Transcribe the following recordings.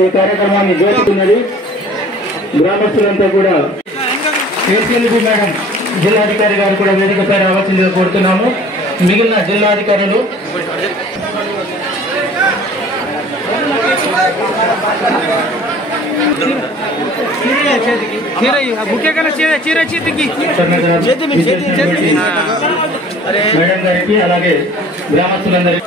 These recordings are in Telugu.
ఈ కార్యక్రమాన్ని జోడుతున్నది గ్రామస్తులంతా కూడా ఏసీఎల్బీ మేడం జిల్లాధికారి గారు కూడా వేదికపై రావాల్సిందిగా కోరుతున్నాము. మిగిలిన జిల్లాధికారులు మేడం గారికి అలాగే గ్రామస్తులందరికీ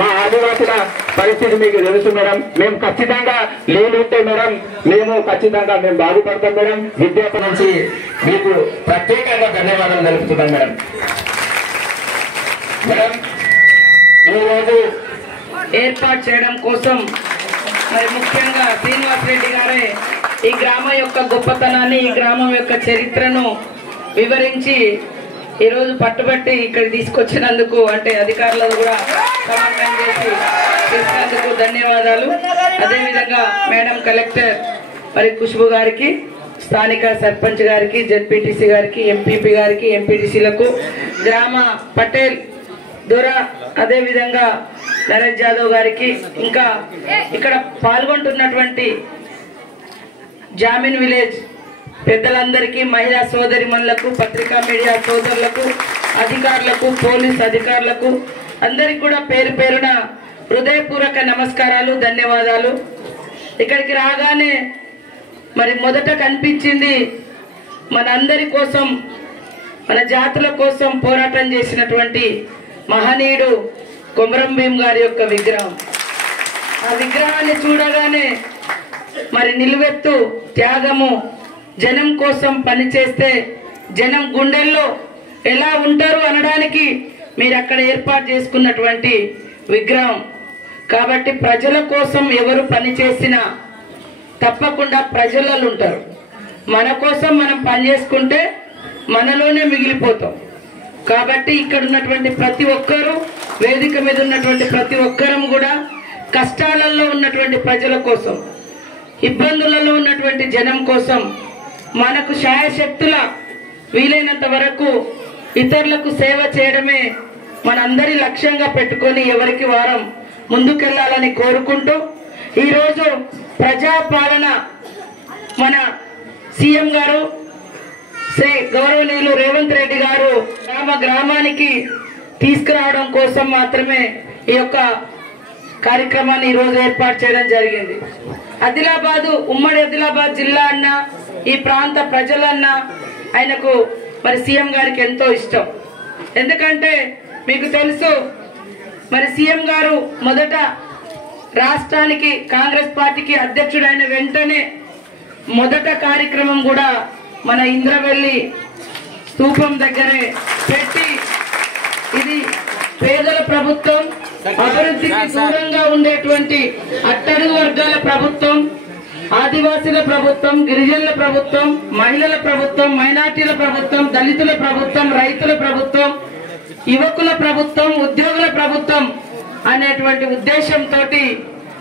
మా ఆదివాసుల పరిస్థితి మీకు తెలుసు మేడం. మేము ఖచ్చితంగా లేనుంటే మేడం మేము ఖచ్చితంగా మేము బాగుపడతాం మేడం. విద్యాప నుంచి మీకు ప్రత్యేకంగా ధన్యవాదాలు తెలుపుతున్నాం మేడం. మేడం ఈరోజు ఏర్పాటు చేయడం కోసం మరి ముఖ్యంగా శ్రీనివాస్ రెడ్డి గారే ఈ గ్రామం యొక్క గొప్పతనాన్ని ఈ గ్రామం యొక్క చరిత్రను వివరించి ఈరోజు పట్టుబట్టి ఇక్కడ తీసుకొచ్చినందుకు అంటే అధికారులను కూడా సమన్వయం చేసినందుకు ధన్యవాదాలు. అదేవిధంగా మేడం కలెక్టర్ మరి ఖుష్బు గారికి, స్థానిక సర్పంచ్ గారికి, జెడ్పీటీసీ గారికి, ఎంపీపీ గారికి, ఎంపీటీసీలకు, గ్రామ పటేల్ దొర, అదేవిధంగా నరేష్ యాదవ్ గారికి, ఇంకా ఇక్కడ పాల్గొంటున్నటువంటి జామిన్ విలేజ్ పెద్దలందరికీ, మహిళా సోదరిమణులకు, పత్రికా మీడియా సోదరులకు, అధికారులకు, పోలీస్ అధికారులకు అందరికి కూడా పేరు పేరున హృదయపూర్వక నమస్కారాలు, ధన్యవాదాలు. ఇక్కడికి రాగానే మరి మొదట కనిపించింది మనందరి కోసం, మన జాతుల కోసం పోరాటం చేసినటువంటి మహనీయుడు కొమరం భీం గారి యొక్క విగ్రహం. ఆ విగ్రహాన్ని చూడగానే మరి నిలువెత్తు త్యాగము, జనం కోసం పనిచేస్తే జనం గుండెల్లో ఎలా ఉంటారు అనడానికి మీరు అక్కడ ఏర్పాటు చేసుకున్నటువంటి విగ్రహం. కాబట్టి ప్రజల కోసం ఎవరు పని చేసినా తప్పకుండా ప్రజలలో ఉంటారు. మన కోసం మనం పనిచేసుకుంటే మనలోనే మిగిలిపోతాం. కాబట్టి ఇక్కడ ఉన్నటువంటి ప్రతి ఒక్కరూ, వేదిక మీద ఉన్నటువంటి ప్రతి ఒక్కరం కూడా కష్టాలలో ఉన్నటువంటి ప్రజల కోసం, ఇబ్బందులలో ఉన్నటువంటి జనం కోసం మనకు శాయశక్తుల వీలైనంత వరకు ఇతరులకు సేవ చేయడమే మనందరి లక్ష్యంగా పెట్టుకొని ఎవరికి వారం ముందుకెళ్లాలని కోరుకుంటూ ఈరోజు ప్రజాపాలన మన సీఎం గారు శ్రీ గౌరవనీయులు రేవంత్ రెడ్డి గారు గ్రామానికి తీసుకురావడం కోసం మాత్రమే ఈ యొక్క కార్యక్రమాన్ని ఈరోజు ఏర్పాటు చేయడం జరిగింది. ఆదిలాబాదు, ఉమ్మడి ఆదిలాబాద్ జిల్లా అన్న, ఈ ప్రాంత ప్రజలన్నా ఆయనకు మరి సీఎం గారికి ఎంతో ఇష్టం. ఎందుకంటే మీకు తెలుసు మరి సీఎం గారు మొదట రాష్ట్రానికి కాంగ్రెస్ పార్టీకి అధ్యక్షుడైన వెంటనే మొదట కార్యక్రమం కూడా మన ఇంద్రవెల్లి స్తూపం దగ్గరే పెట్టి, ఇది పేదల ప్రభుత్వం, అభివృద్ధికి దూరంగా ఉండేటువంటి అట్టడుగు వర్గాల ప్రభుత్వం, ఆదివాసీల ప్రభుత్వం, గిరిజనుల ప్రభుత్వం, మహిళల ప్రభుత్వం, మైనార్టీల ప్రభుత్వం, దళితుల ప్రభుత్వం, రైతుల ప్రభుత్వం, యువకుల ప్రభుత్వం, ఉద్యోగుల ప్రభుత్వం అనేటువంటి ఉద్దేశంతో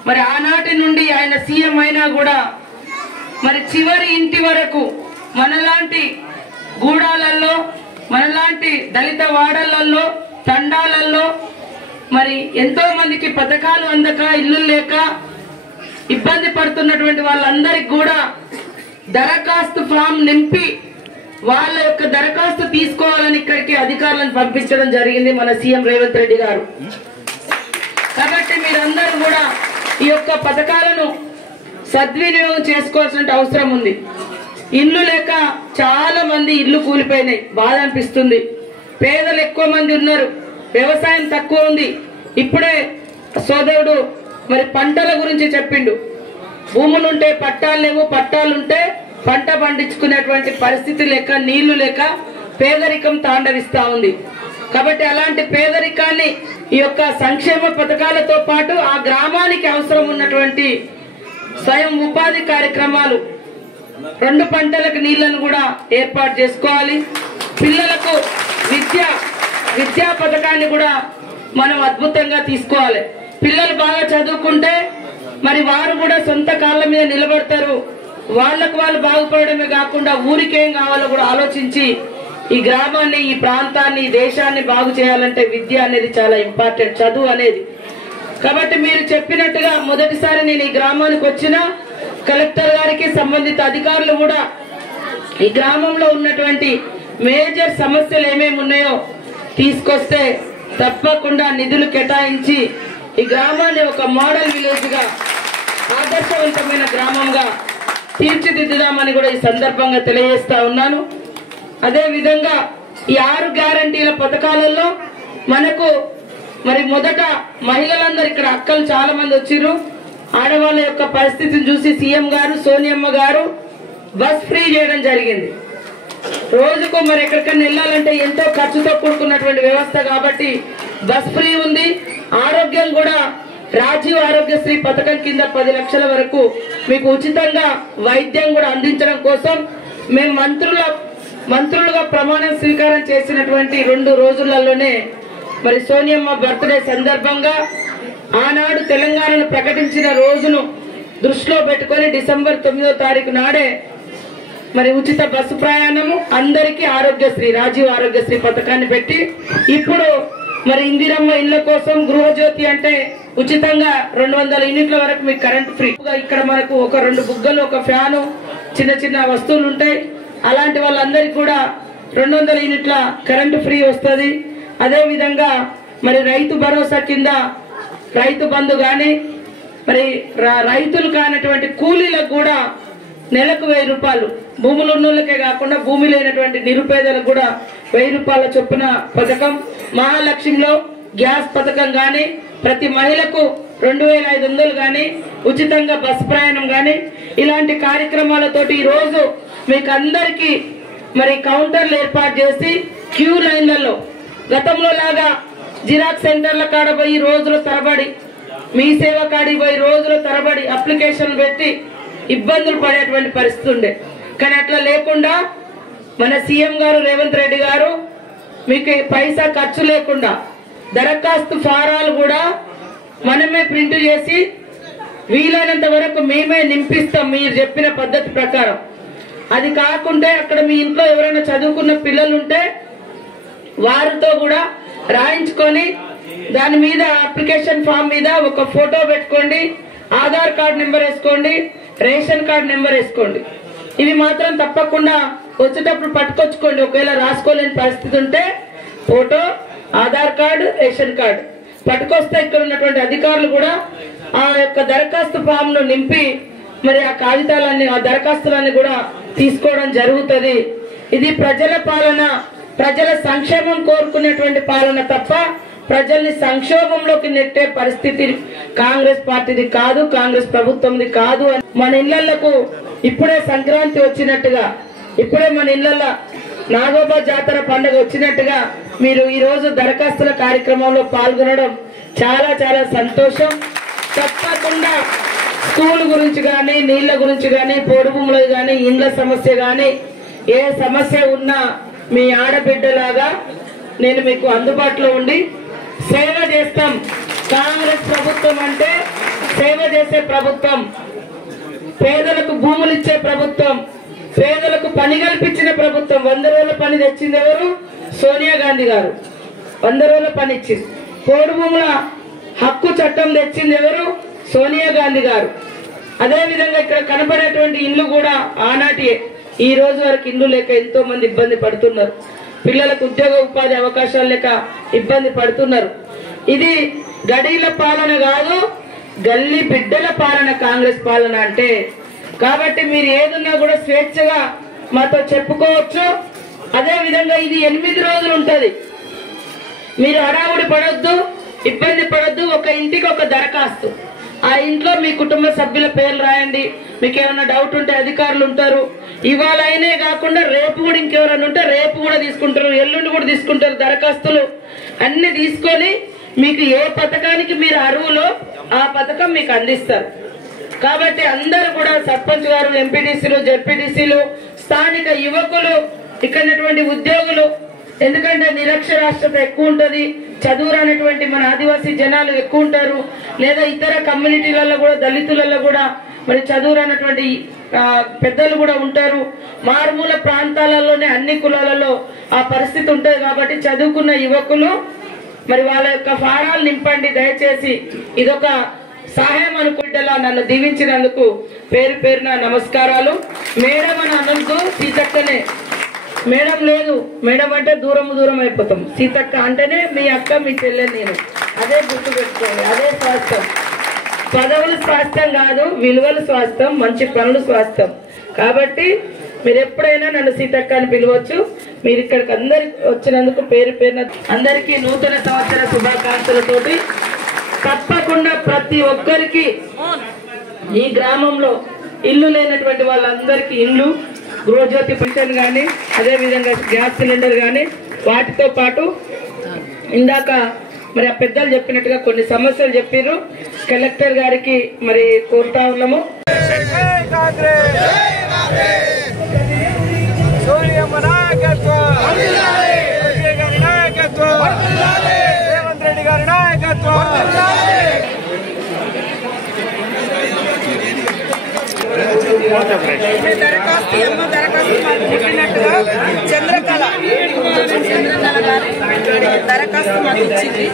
మరి ఆనాటి నుండి ఆయన సీఎం అయినా కూడా మరి చివరి ఇంటి వరకు మనలాంటి గూడాలలో, మనలాంటి దళిత వాడలలో, తండాలలో మరి ఎంతో మందికి పథకాలు అందక, ఇల్లు లేక ఇబ్బంది పడుతున్నటువంటి వాళ్ళందరికి కూడా దరఖాస్తు ఫామ్ నింపి వాళ్ళ యొక్క దరఖాస్తు తీసుకోవాలని ఇక్కడికి అధికారులను పంపించడం జరిగింది మన సీఎం రేవంత్ రెడ్డి గారు. కాబట్టి మీరందరూ కూడా ఈ యొక్క పథకాలను సద్వినియోగం చేసుకోవాల్సిన అవసరం ఉంది. ఇల్లు లేక చాలా మంది ఇల్లు కూలిపోయినాయి, బాధ అనిపిస్తుంది. పేదలు ఎక్కువ మంది ఉన్నారు, వ్యవసాయం తక్కువ ఉంది. ఇప్పుడే సోదరుడు మరి పంటల గురించి చెప్పిండు. భూములుంటే పట్టాలు లేవు, పట్టాలుంటే పంట పండించుకునేటువంటి పరిస్థితి లేక, నీళ్లు లేక పేదరికం తాండవిస్తా ఉంది. కాబట్టి అలాంటి పేదరికాన్ని ఈ యొక్క సంక్షేమ పథకాలతో పాటు ఆ గ్రామానికి అవసరం ఉన్నటువంటి స్వయం ఉపాధి కార్యక్రమాలు, 2 పంటలకు నీళ్లను కూడా ఏర్పాటు చేసుకోవాలి. పిల్లలకు విద్యా పథకాన్ని కూడా మనం అద్భుతంగా తీసుకోవాలి. పిల్లలు బాగా చదువుకుంటే మరి వారు కూడా సొంత కాళ్ళ మీద నిలబడతారు. వాళ్ళకు వాళ్ళు బాగుపడమే కాకుండా ఊరికేం కావాలో కూడా ఆలోచించి ఈ గ్రామాన్ని, ఈ ప్రాంతాన్ని, ఈ దేశాన్ని బాగు చేయాలంటే విద్య అనేది చాలా ఇంపార్టెంట్, చదువు అనేది. కాబట్టి మీరు చెప్పినట్టుగా మొదటిసారి నేను ఈ గ్రామానికి వచ్చిన కలెక్టర్ గారికి, సంబంధిత అధికారులు కూడా ఈ గ్రామంలో ఉన్నటువంటి మేజర్ సమస్యలు ఏమేమి ఉన్నాయో తీసుకొస్తే తప్పకుండా నిధులు కేటాయించి ఈ గ్రామాన్ని ఒక మోడల్ విలేజ్ గా, ఆదర్శవంతమైన గ్రామంగా తీర్చిదిద్దుదామని కూడా ఈ సందర్భంగా తెలియజేస్తా ఉన్నాను. అదే విధంగా ఈ 6 గ్యారంటీల పథకాలలో మనకు మరి మొదట మహిళలందరూ, ఇక్కడ అక్కలు చాలా మంది వచ్చిర్రు, ఆడవాళ్ళ యొక్క పరిస్థితిని చూసి సీఎం గారు, సోనియమ్మ గారు బస్ ఫ్రీ చేయడం జరిగింది. రోజుకు మరి ఎక్కడికైనా వెళ్ళాలంటే ఎంతో ఖర్చుతో కూడుకున్నటువంటి వ్యవస్థ కాబట్టి బస్ ఫ్రీ ఉంది. ఆరోగ్యం కూడా రాజీవ్ ఆరోగ్యశ్రీ పథకం కింద 10 లక్షల వరకు మీకు ఉచితంగా వైద్యం కూడా అందించడం కోసం మేము మంత్రులుగా ప్రమాణ స్వీకారం చేసినటువంటి 2 రోజులలోనే మరి సోనియమ్మ బర్త్డే సందర్భంగా ఆనాడు తెలంగాణను ప్రకటించిన రోజును దృష్టిలో పెట్టుకొని డిసెంబర్ 9వ తారీఖు నాడే మరి ఉచిత బస్సు ప్రయాణము, అందరికీ ఆరోగ్యశ్రీ, రాజీవ్ ఆరోగ్యశ్రీ పథకాన్ని పెట్టి ఇప్పుడు మరి ఇందిరమ్మ ఇళ్ల కోసం గృహజ్యోతి అంటే ఉచితంగా 200 యూనిట్ల వరకు మీకు కరెంట్ ఫ్రీ. ఇక్కడ మనకు ఒక 2 బుగ్గలు, ఒక ఫ్యాను, చిన్న చిన్న వస్తువులు ఉంటాయి. అలాంటి వాళ్ళందరికీ కూడా 200 యూనిట్ల కరెంటు ఫ్రీ వస్తుంది. అదే విధంగా మరి రైతు భరోసా కింద రైతు బంధు గాని, మరి రైతులు కానటువంటి కూలీలకు కూడా నెలకు 1000 రూపాయలు, భూములు ఉన్నోళ్ళకే కాకుండా భూమి లేనటువంటి నిరుపేదలకు కూడా 1000 రూపాయల చొప్పున పథకం. మహాలక్ష్మిలో గ్యాస్ పథకం గాని, ప్రతి మహిళకు 2500 గాని, ఉచితంగా బస్ ప్రయాణం గాని, ఇలాంటి కార్యక్రమాలతోటి ఈ రోజు మీకు అందరికీ మరి కౌంటర్లు ఏర్పాటు చేసి క్యూ లైన్లలో గతంలో లాగా జిరాక్స్ సెంటర్ల కాడ పోయి రోజుల తరబడి, మీ సేవ కాడికి పోయి రోజుల తరబడి అప్లికేషన్ పెట్టి ఇబ్బందులు పడేటువంటి పరిస్థితి ఉండే. కానీ అట్లా లేకుండా మన సీఎం గారు రేవంత్ రెడ్డి గారు మీకు పైసా ఖర్చు లేకుండా దరఖాస్తు ఫారాలు కూడా మనమే ప్రింట్ చేసి వీలైనంత వరకు మేమే నింపిస్తాం మీరు చెప్పిన పద్ధతి ప్రకారం. అది కాకుంటే అక్కడ మీ ఇంట్లో ఎవరైనా చదువుకున్న పిల్లలు ఉంటే వారితో కూడా రాయించుకొని దాని మీద అప్లికేషన్ ఫామ్ మీద ఒక ఫోటో పెట్టుకోండి, ఆధార్ కార్డు నెంబర్ వేసుకోండి, రేషన్ కార్డు నెంబర్ వేసుకోండి. ఇవి మాత్రం తప్పకుండా వచ్చేటప్పుడు పట్టుకొచ్చుకోండి. ఒకవేళ రాసుకోలేని పరిస్థితి ఉంటే photo, Aadhaar card, ration card పట్టుకొస్తే ఇక్కడ ఉన్నటువంటి అధికారులు కూడా ఆ యొక్క దరఖాస్తు ఫామ్ ను నింపి మరి ఆ కాగితాలన్నీ, ఆ దరఖాస్తులన్నీ కూడా తీసుకోవడం జరుగుతుంది. ఇది ప్రజల పాలన, ప్రజల సంక్షేమం కోరుకునేటువంటి పాలన తప్ప ప్రజల్ని సంక్షోభంలోకి నెట్టే పరిస్థితి కాంగ్రెస్ పార్టీది కాదు, కాంగ్రెస్ ప్రభుత్వంది కాదు. మన ఇళ్లకు ఇప్పుడే సంక్రాంతి వచ్చినట్టుగా, ఇప్పుడే మన ఇళ్లలో నాగోబా జాతర పండుగ వచ్చినట్టుగా మీరు ఈ రోజు దరఖాస్తుల కార్యక్రమంలో పాల్గొనడం చాలా చాలా సంతోషం. తప్పకుండా స్కూల్ గురించి గాని, నీళ్ల గురించి గాని, పొడి భూములు గాని, ఇండ్ల సమస్య గాని, ఏ సమస్య ఉన్నా మీ ఆడబిడ్డలాగా నేను మీకు అందుబాటులో ఉండి సేవ చేస్తాం. కాంగ్రెస్ ప్రభుత్వం అంటే సేవ చేసే ప్రభుత్వం, పేదలకు భూములు ఇచ్చే ప్రభుత్వం, పేదలకు పని కల్పించిన ప్రభుత్వం. 100 రోజుల పని తెచ్చింది ఎవరు? సోనియా గాంధీ గారు 100 రోజుల పని ఇచ్చింది. పోడు భూముల హక్కు చట్టం తెచ్చింది ఎవరు? సోనియా గాంధీ గారు. అదే విధంగా ఇక్కడ కనబడేటువంటి ఇల్లు కూడా ఆనాటి, ఈ రోజు వరకు ఇల్లు లేక ఎంతో మంది ఇబ్బంది పడుతున్నారు. పిల్లలకు ఉద్యోగ ఉపాధి అవకాశాలు లేక ఇబ్బంది పడుతున్నారు. ఇది గడీల పాలన కాదు, గల్లీ బిడ్డల పాలన కాంగ్రెస్ పాలన అంటే. కాబట్టి మీరు ఏదున్నా కూడా స్వేచ్ఛగా మాతో చెప్పుకోవచ్చు. అదే విధంగా ఇది 8 రోజులు ఉంటది. మీరు హడావుడి పడొద్దు, ఇబ్బంది పడొద్దు. ఒక ఇంటికి ఒక దరఖాస్తు, ఆ ఇంట్లో మీ కుటుంబ సభ్యుల పేర్లు రాయండి. మీకు ఏమైనా డౌట్ ఉంటే అధికారులు ఉంటారు. ఇవాళ అయినే కాకుండా రేపు కూడా ఇంకెవరైనా ఉంటే రేపు కూడా తీసుకుంటారు, ఎల్లుండి కూడా తీసుకుంటారు. దరఖాస్తులు అన్ని తీసుకొని మీకు ఏ పథకానికి మీరు అర్హులో ఆ పథకం మీకు అందిస్తారు. కాబట్టి అందరూ కూడా సర్పంచ్ గారు, ఎంపీటీసీలు, జెడ్పీటీసీలు, స్థానిక యువకులు, ఇక్కడటువంటి ఉద్యోగులు, ఎందుకంటే నిరక్షరాస్యత ఎక్కువ ఉంటుంది, చదువు రానటువంటి మన ఆదివాసీ జనాలు ఎక్కువ ఉంటారు, లేదా ఇతర కమ్యూనిటీలలో కూడా, దళితులలో కూడా మరి చదువు రానటువంటి పెద్దలు కూడా ఉంటారు. మారుమూల ప్రాంతాలలోనే అన్ని కులాలలో ఆ పరిస్థితి ఉంటుంది. కాబట్టి చదువుకున్న యువకులు మరి వాళ్ళ యొక్క ఫారాలు నింపండి దయచేసి. ఇదొక సహాయం అనుకుంటేలా నన్ను దీవించినందుకు పేరు పేరున నమస్కారాలు. మేడం అని అన్నందుకు సీతక్కనే, మేడం లేదు, మేడం అంటే దూరం దూరం అయిపోతాం. సీతక్క అంటేనే మీ అక్క, మీ చెల్లె, నేను. అదే గుర్తు పెట్టుకోండి. అదే స్వాస్థ్యం. పదవులు స్వాస్థ్యం కాదు, విలువలు స్వాస్థ్యం, మంచి పనులు స్వాస్థ్యం. కాబట్టి మీరు ఎప్పుడైనా నన్ను సీతక్క అని పిలవచ్చు. మీరు ఇక్కడికి అందరికి వచ్చినందుకు పేరు పేరున అందరికీ నూతన సంవత్సర శుభాకాంక్షలతోటి తప్పకుండా ప్రతి ఒక్కరికి ఈ గ్రామంలో ఇల్లు లేనటువంటి వాళ్ళందరికీ ఇల్లు, గృహజ్యోతి పెన్షన్ కానీ, అదేవిధంగా గ్యాస్ సిలిండర్ కానీ, వాటితో పాటు ఇందాక మరి ఆ పెద్దలు చెప్పినట్టుగా కొన్ని సమస్యలు చెప్పారు. కలెక్టర్ గారికి మరి కోరుతా ఉన్నాము. రేవంత్ రెడ్డి గారి నాయకత్వం. చంద్రకళ దరఖాస్తు మాకు ఇచ్చింది.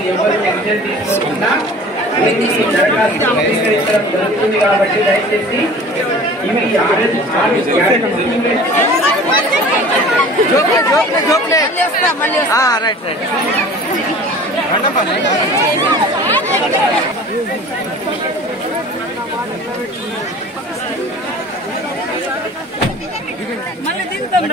రైట్ రైట్ మళ్ళీ దిగుతాం.